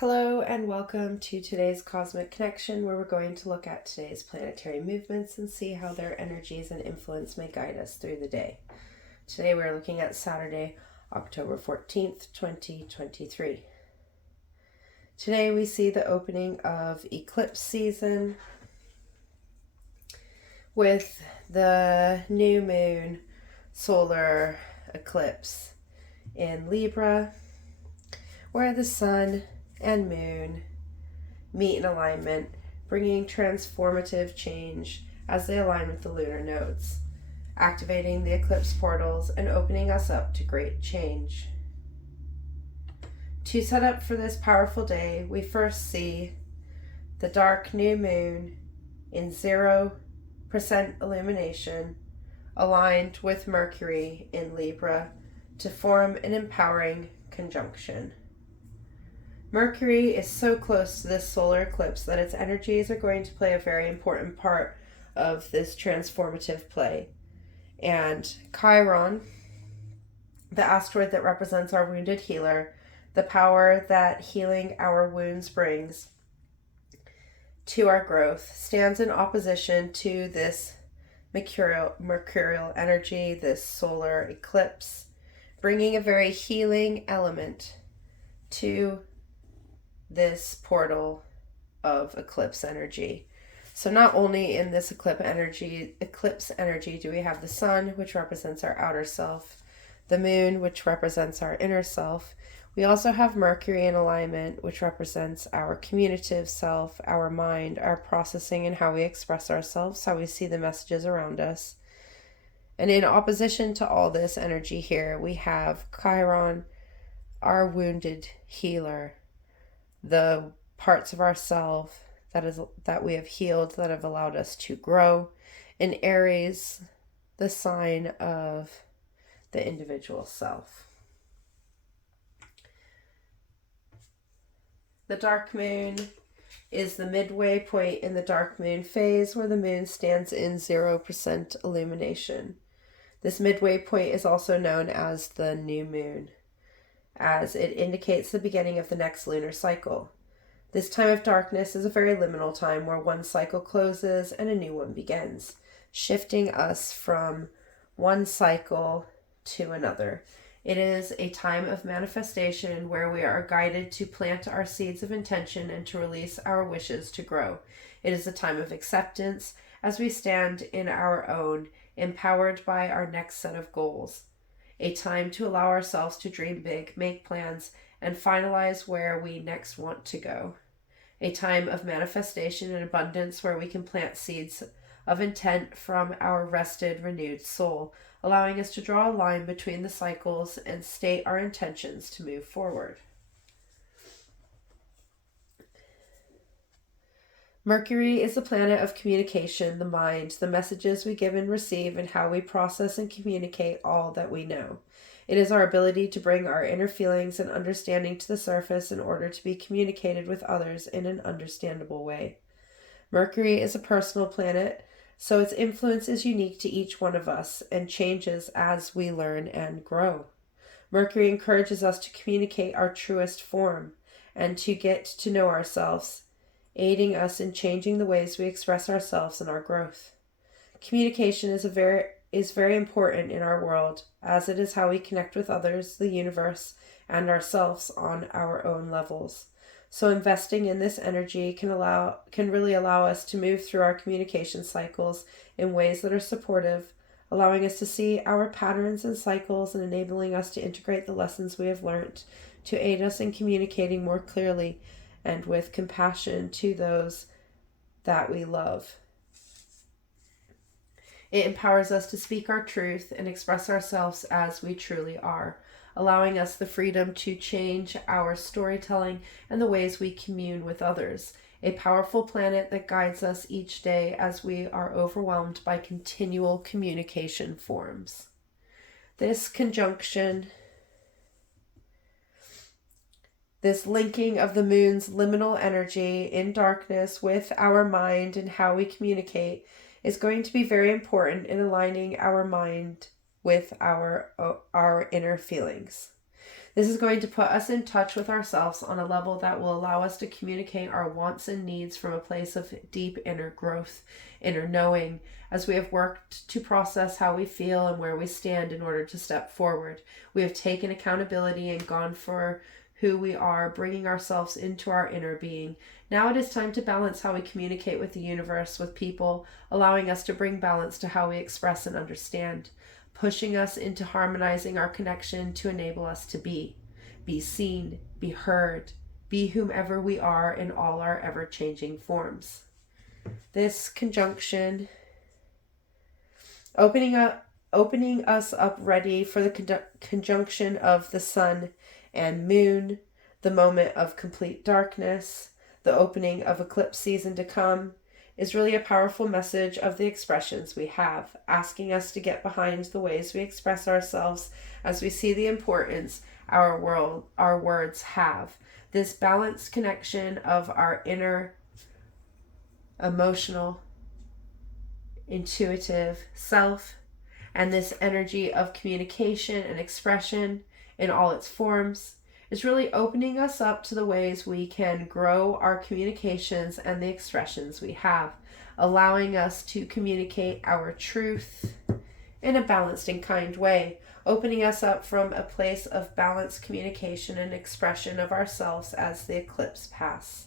Hello and welcome to today's Cosmic Connection, where we're going to look at today's planetary movements and see how their energies and influence may guide us through the day. Today we're looking at Saturday, October 14th, 2023. Today we see the opening of eclipse season with the new moon solar eclipse in Libra, where the sun and moon meet in alignment, bringing transformative change as they align with the lunar nodes, activating the eclipse portals and opening us up to great change. To set up for this powerful day, we first see the dark new moon in 0% illumination, aligned with Mercury in Libra to form an empowering conjunction. Mercury is so close to this solar eclipse that its energies are going to play a very important part of this transformative play. And Chiron, the asteroid that represents our wounded healer, the power that healing our wounds brings to our growth, stands in opposition to this mercurial energy, this solar eclipse, bringing a very healing element to this portal of eclipse energy. So not only in this eclipse energy do we have the sun, which represents our outer self, the moon, which represents our inner self. We also have Mercury in alignment, which represents our communicative self, our mind, our processing and how we express ourselves, how we see the messages around us. And in opposition to all this energy here, we have Chiron, our wounded healer, the parts of ourself that we have healed, that have allowed us to grow. In Aries, the sign of the individual self. The dark moon is the midway point in the dark moon phase, where the moon stands in 0% illumination. This midway point is also known as the new moon, as it indicates the beginning of the next lunar cycle. This time of darkness is a very liminal time where one cycle closes and a new one begins, shifting us from one cycle to another. It is a time of manifestation where we are guided to plant our seeds of intention and to release our wishes to grow. It is a time of acceptance as we stand in our own, empowered by our next set of goals. A time to allow ourselves to dream big, make plans, and finalize where we next want to go. A time of manifestation and abundance where we can plant seeds of intent from our rested, renewed soul, allowing us to draw a line between the cycles and state our intentions to move forward. Mercury is the planet of communication, the mind, the messages we give and receive, and how we process and communicate all that we know. It is our ability to bring our inner feelings and understanding to the surface in order to be communicated with others in an understandable way. Mercury is a personal planet, so its influence is unique to each one of us and changes as we learn and grow. Mercury encourages us to communicate our truest form and to get to know ourselves, aiding us in changing the ways we express ourselves and our growth. Communication is very important in our world, as it is how we connect with others, the universe, and ourselves on our own levels. So investing in this energy can really allow us to move through our communication cycles in ways that are supportive, allowing us to see our patterns and cycles and enabling us to integrate the lessons we have learned to aid us in communicating more clearly and with compassion to those that we love. It empowers us to speak our truth and express ourselves as we truly are, allowing us the freedom to change our storytelling and the ways we commune with others. A powerful planet that guides us each day as we are overwhelmed by continual communication forms. This conjunction, this linking of the moon's liminal energy in darkness with our mind and how we communicate, is going to be very important in aligning our mind with our inner feelings. This is going to put us in touch with ourselves on a level that will allow us to communicate our wants and needs from a place of deep inner growth, inner knowing, as we have worked to process how we feel and where we stand in order to step forward. We have taken accountability and gone for who we are, bringing ourselves into our inner being. Now it is time to balance how we communicate with the universe, with people, allowing us to bring balance to how we express and understand, pushing us into harmonizing our connection to enable us to be seen, be heard, be whomever we are in all our ever-changing forms. This conjunction opening us up ready for the conjunction of the sun and moon, the moment of complete darkness, the opening of eclipse season to come, is really a powerful message of the expressions we have, asking us to get behind the ways we express ourselves as we see the importance our words have. This balanced connection of our inner emotional, intuitive self and this energy of communication and expression in all its forms is really opening us up to the ways we can grow our communications and the expressions we have, allowing us to communicate our truth in a balanced and kind way, opening us up from a place of balanced communication and expression of ourselves as the eclipse passes.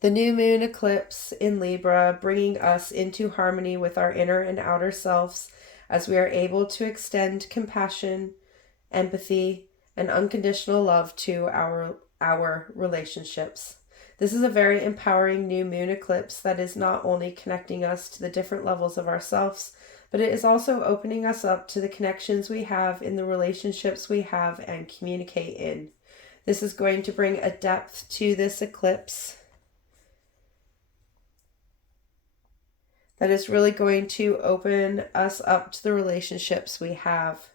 The new moon eclipse in Libra, bringing us into harmony with our inner and outer selves as we are able to extend compassion, empathy, and unconditional love to our relationships. This is a very empowering new moon eclipse that is not only connecting us to the different levels of ourselves, but it is also opening us up to the connections we have in the relationships we have and communicate in. This is going to bring a depth to this eclipse that is really going to open us up to the relationships we have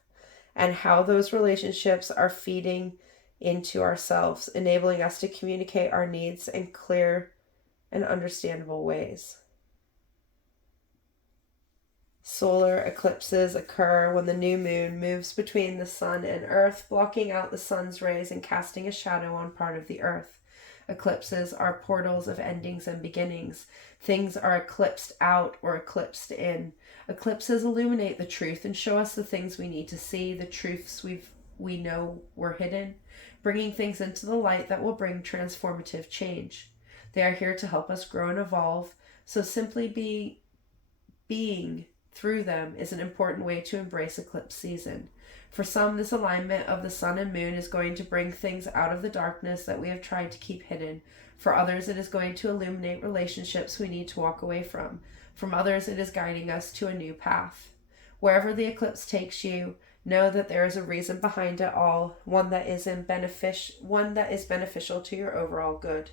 and how those relationships are feeding into ourselves, enabling us to communicate our needs in clear and understandable ways. Solar eclipses occur when the new moon moves between the sun and earth, blocking out the sun's rays and casting a shadow on part of the earth. Eclipses are portals of endings and beginnings. Things are eclipsed out or eclipsed in. Eclipses illuminate the truth and show us the things we need to see, the truths we know were hidden, bringing things into the light that will bring transformative change. They are here to help us grow and evolve, so simply being through them is an important way to embrace eclipse season. For some, this alignment of the sun and moon is going to bring things out of the darkness that we have tried to keep hidden. For others, it is going to illuminate relationships we need to walk away from. From others, it is guiding us to a new path. Wherever the eclipse takes you, know that there is a reason behind it all, one that is beneficial to your overall good.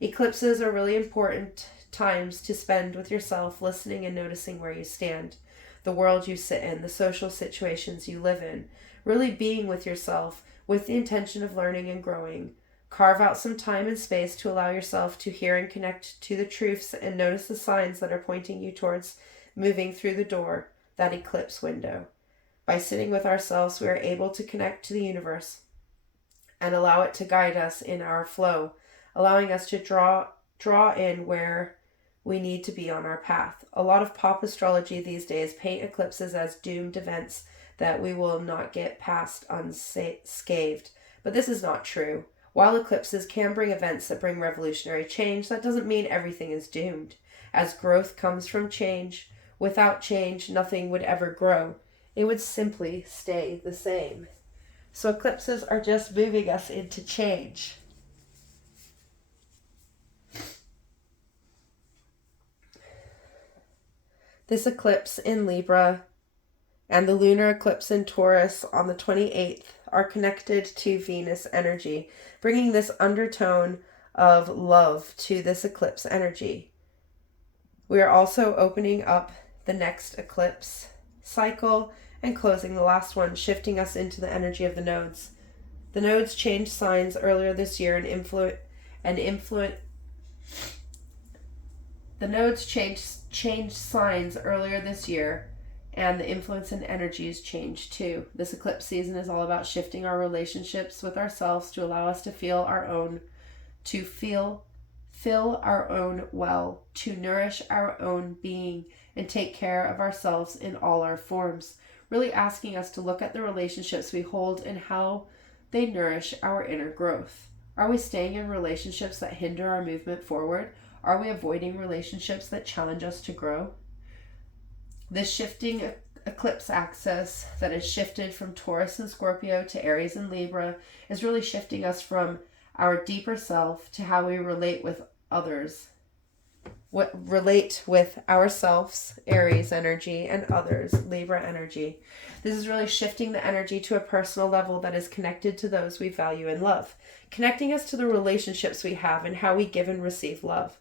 Eclipses are really important times to spend with yourself, listening and noticing where you stand, the world you sit in, the social situations you live in, really being with yourself with the intention of learning and growing. Carve out some time and space to allow yourself to hear and connect to the truths and notice the signs that are pointing you towards moving through the door, that eclipse window. By sitting with ourselves, we are able to connect to the universe and allow it to guide us in our flow, allowing us to draw in where we need to be on our path. A lot of pop astrology these days paint eclipses as doomed events that we will not get past unscathed. But this is not true. While eclipses can bring events that bring revolutionary change, that doesn't mean everything is doomed. As growth comes from change, without change, nothing would ever grow. It would simply stay the same. So eclipses are just moving us into change. This eclipse in Libra and the lunar eclipse in Taurus on the 28th are connected to Venus energy, bringing this undertone of love to this eclipse energy. We are also opening up the next eclipse cycle and closing the last one, shifting us into the energy of the nodes. The nodes changed signs earlier this year and The nodes changed signs earlier this year, and the influence and energies changed too. This eclipse season is all about shifting our relationships with ourselves to allow us to fill our own well, to nourish our own being, and take care of ourselves in all our forms. Really asking us to look at the relationships we hold and how they nourish our inner growth. Are we staying in relationships that hinder our movement forward? Are we avoiding relationships that challenge us to grow? This shifting eclipse axis that is shifted from Taurus and Scorpio to Aries and Libra is really shifting us from our deeper self to how we relate with others. Relate with ourselves, Aries energy, and others, Libra energy. This is really shifting the energy to a personal level that is connected to those we value and love, connecting us to the relationships we have and how we give and receive love.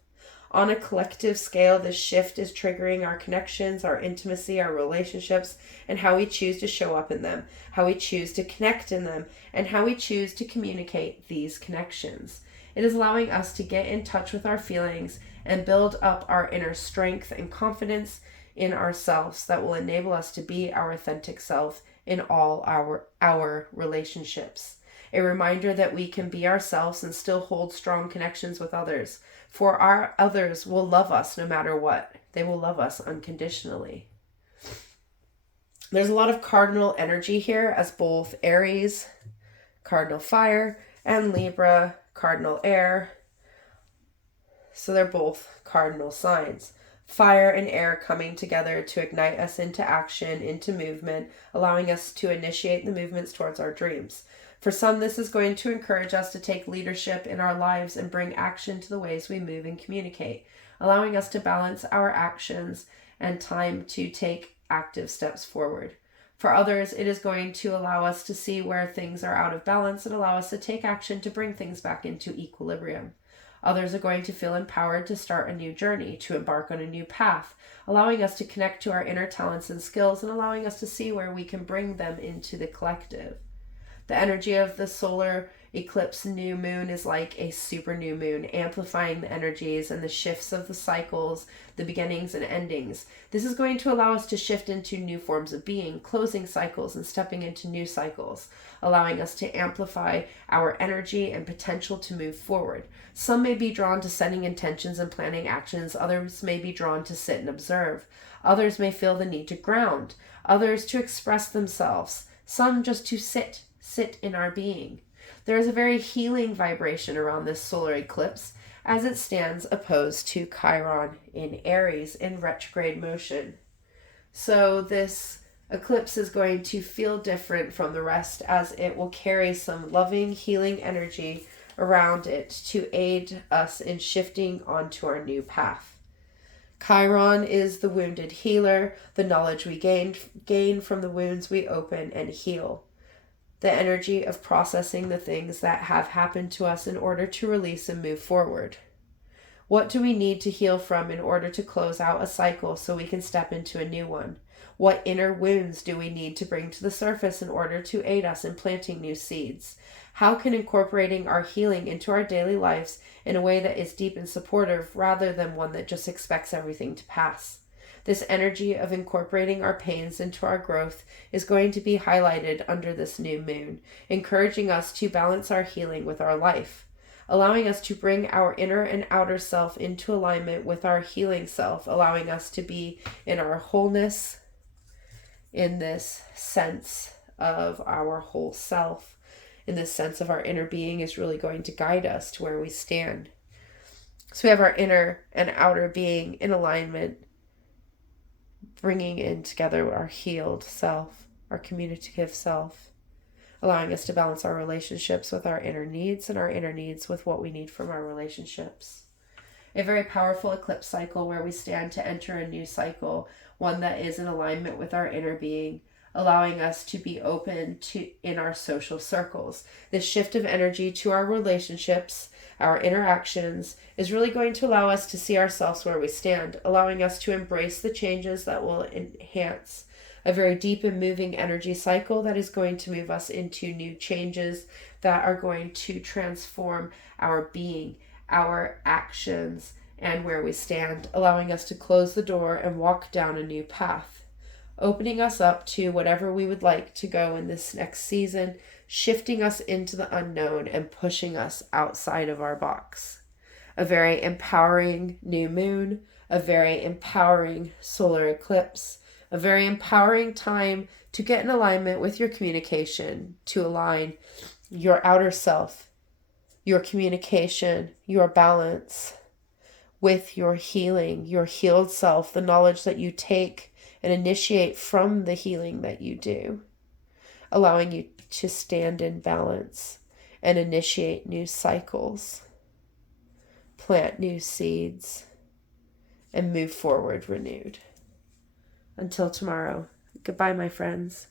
On a collective scale, this shift is triggering our connections, our intimacy, our relationships, and how we choose to show up in them, how we choose to connect in them, and how we choose to communicate these connections. It is allowing us to get in touch with our feelings and build up our inner strength and confidence in ourselves that will enable us to be our authentic self in all our relationships. A reminder that we can be ourselves and still hold strong connections with others. For our others will love us no matter what. They will love us unconditionally. There's a lot of cardinal energy here as both Aries, cardinal fire, and Libra, cardinal air. So they're both cardinal signs. Fire and air coming together to ignite us into action, into movement, allowing us to initiate the movements towards our dreams. For some, this is going to encourage us to take leadership in our lives and bring action to the ways we move and communicate, allowing us to balance our actions and time to take active steps forward. For others, it is going to allow us to see where things are out of balance and allow us to take action to bring things back into equilibrium. Others are going to feel empowered to start a new journey, to embark on a new path, allowing us to connect to our inner talents and skills and allowing us to see where we can bring them into the collective. The energy of the solar eclipse new moon is like a super new moon, amplifying the energies and the shifts of the cycles, the beginnings and endings. This is going to allow us to shift into new forms of being, closing cycles and stepping into new cycles, allowing us to amplify our energy and potential to move forward. Some may be drawn to setting intentions and planning actions. Others may be drawn to sit and observe. Others may feel the need to ground. Others to express themselves. Some just to sit in our being. There is a very healing vibration around this solar eclipse as it stands opposed to Chiron in Aries in retrograde motion. So this eclipse is going to feel different from the rest as it will carry some loving, healing energy around it to aid us in shifting onto our new path. Chiron is the wounded healer, the knowledge we gain from the wounds we open and heal. The energy of processing the things that have happened to us in order to release and move forward. What do we need to heal from in order to close out a cycle so we can step into a new one? What inner wounds do we need to bring to the surface in order to aid us in planting new seeds? How can incorporating our healing into our daily lives in a way that is deep and supportive rather than one that just expects everything to pass? This energy of incorporating our pains into our growth is going to be highlighted under this new moon, encouraging us to balance our healing with our life, allowing us to bring our inner and outer self into alignment with our healing self, allowing us to be in our wholeness, in this sense of our whole self, in this sense of our inner being is really going to guide us to where we stand. So we have our inner and outer being in alignment, bringing in together our healed self, our communicative self, allowing us to balance our relationships with our inner needs and our inner needs with what we need from our relationships. A very powerful eclipse cycle where we stand to enter a new cycle, one that is in alignment with our inner being, allowing us to be open to in our social circles. This shift of energy to our relationships, our interactions, is really going to allow us to see ourselves where we stand, allowing us to embrace the changes that will enhance a very deep and moving energy cycle that is going to move us into new changes that are going to transform our being, our actions, and where we stand, allowing us to close the door and walk down a new path, opening us up to whatever we would like to go in this next season, shifting us into the unknown and pushing us outside of our box. A very empowering new moon, a very empowering solar eclipse, a very empowering time to get in alignment with your communication, to align your outer self, your communication, your balance with your healing, your healed self, the knowledge that you take and initiate from the healing that you do, allowing you to stand in balance and initiate new cycles, plant new seeds, and move forward renewed. Until tomorrow, goodbye, my friends.